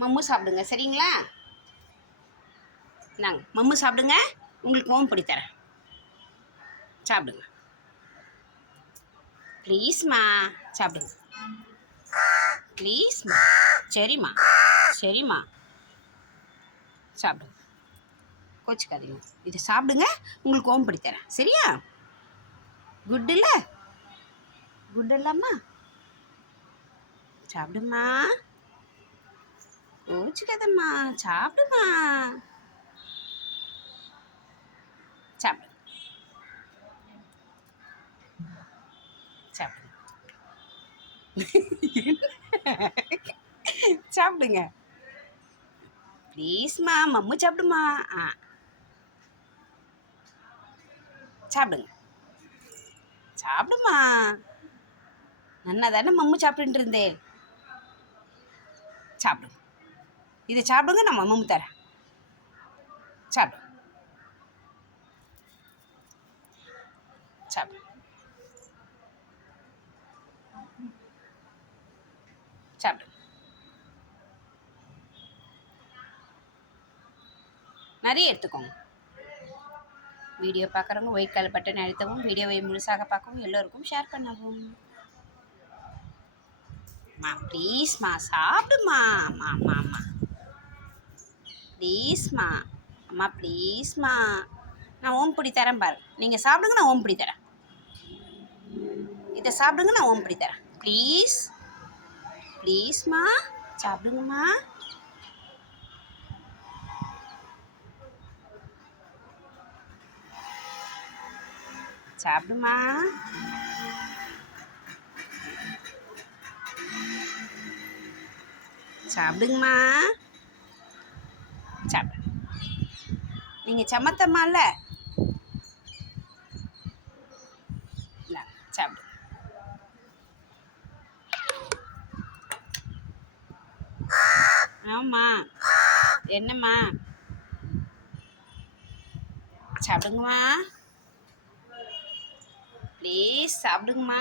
மம்மு சாப்பிடுங்க சரிங்களா? நாங்க மம்மு சாப்பிடுங்க உங்களுக்கு ஓம் பிடி தரேன். சாப்பிடுங்க. ப்ளீஸ்மா சாப்பிடுங்க. ப்ளீஸ்மா சரிம்மா சரிம்மா. சாப்பிடுங்க. கோச்சிக்காதீங்க. இதை சாப்பிடுங்க உங்களுக்கு ஓம் பிடி தரேன். சரியா? குட் இல்லை? குட் இல்லைம்மா சாப்பிடுமா கோச்சிக்காதம்மா சாப்பிடுமா. சாப்பிடு. சாப்பிடு. சாப்பிடுங்க. ப்ளீஸ்மா மம்மு சாப்பிடுமா. ஆ. சாப்பிடுங்க. சாப்பிடுமா. நன்னா தானே மம்மு சாப்பிட்டுட்டு இருந்தேன் சாப்பிடுங்க. இதை சாப்பிடுங்க நான் மம்மு தரேன். சாப்பிடு. சாப்பிடு. சாப்பிடு. நிறைய எடுத்துக்கோங்க. வீடியோ பார்க்குறவங்க ஒயிட் கலர் பட்டன் அழுத்தவும் வீடியோவை முழுசாக பார்க்கவும் எல்லோருக்கும் ஷேர் பண்ணவும். மா ப்ளீஸ்மா சாப்பிடுமா மா மா மா. ப்ளீஸ்மா அம்மா ப்ளீஸ்மா நான் ஓம் பிடி தரேன் பாரு. நீங்கள் சாப்பிடுங்க நான் ஓம் பிடி தரேன். இதை சாப்பிடுங்க நான் ஓம் பிடி தரேன். ப்ளீஸ் ப்ளீஸ்மா சாப்பிடுங்கம்மா சாப்பிடுமா சாப்பிடுங்கம்மா சாப்பிடு நீங்கள் சமத்தம்மா இல்லை சாப்பிடு. ஆமாம் என்னம்மா? சாப்பிடுங்கம்மா. ப்ளீஸ் சாப்பிடுங்கம்மா.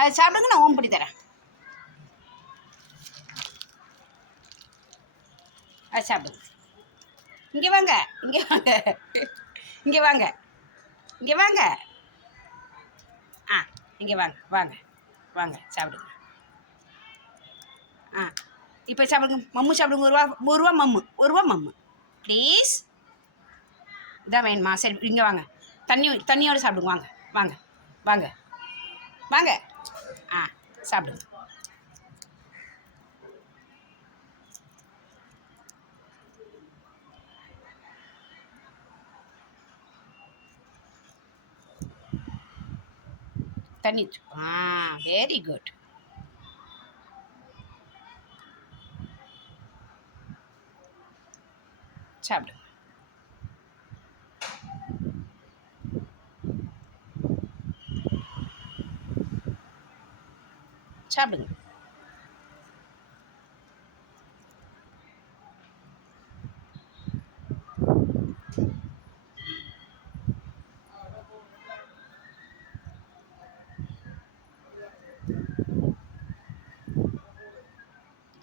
அது சாப்பிடுங்க நான் ஓம் பண்ணி தரேன். அது சாப்பிடுங்க இங்கே வாங்க இங்கே வாங்க. இங்கே வாங்க. இங்கே வாங்க. ஆ இங்கே வாங்க வாங்க வாங்க சாப்பிடுங்க. ஆ இப்போ சாப்பிடுங்க. மம்மு சாப்பிடுங்க. ஒரு ரூபா ஒரு ரூபா மம்மு ஒரு ரூபா மம்மு. ப்ளீஸ் இதான் வேணுமா? சரி இங்கே வாங்க. தண்ணி தண்ணியோடு சாப்பிடுங்க. வாங்க வாங்க வாங்க. வாங்க. ஆ சாப்பிடுங்க. தண்ணி ஊத்து. ஆ வெரி குட் சாப்பிடுங்க சாப்பிடுங்க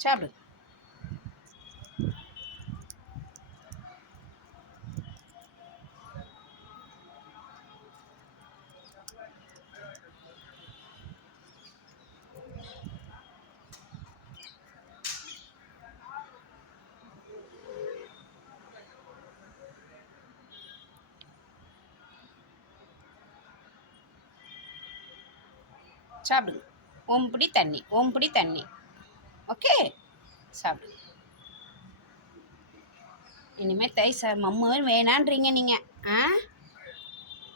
சாப்பிடுங்க சாப்பிடுங்க ஓம்பிடி தண்ணி ஓம்பிடி தண்ணி. ஓகே சாப்பிடுங்க இனிமேல் தை சார் மம்மு வேணான்றீங்க நீங்கள் ஆ?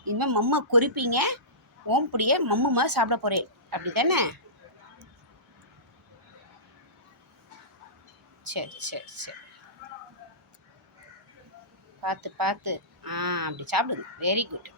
இனிமேல் மம்மை குறிப்பீங்க. ஓம்பிடியே மம்மு மாதிரி சாப்பிட போகிறேன் அப்படி தானே சரி சரி சரி. பார்த்து பார்த்து. ஆ அப்படி சாப்பிடுங்க. Very good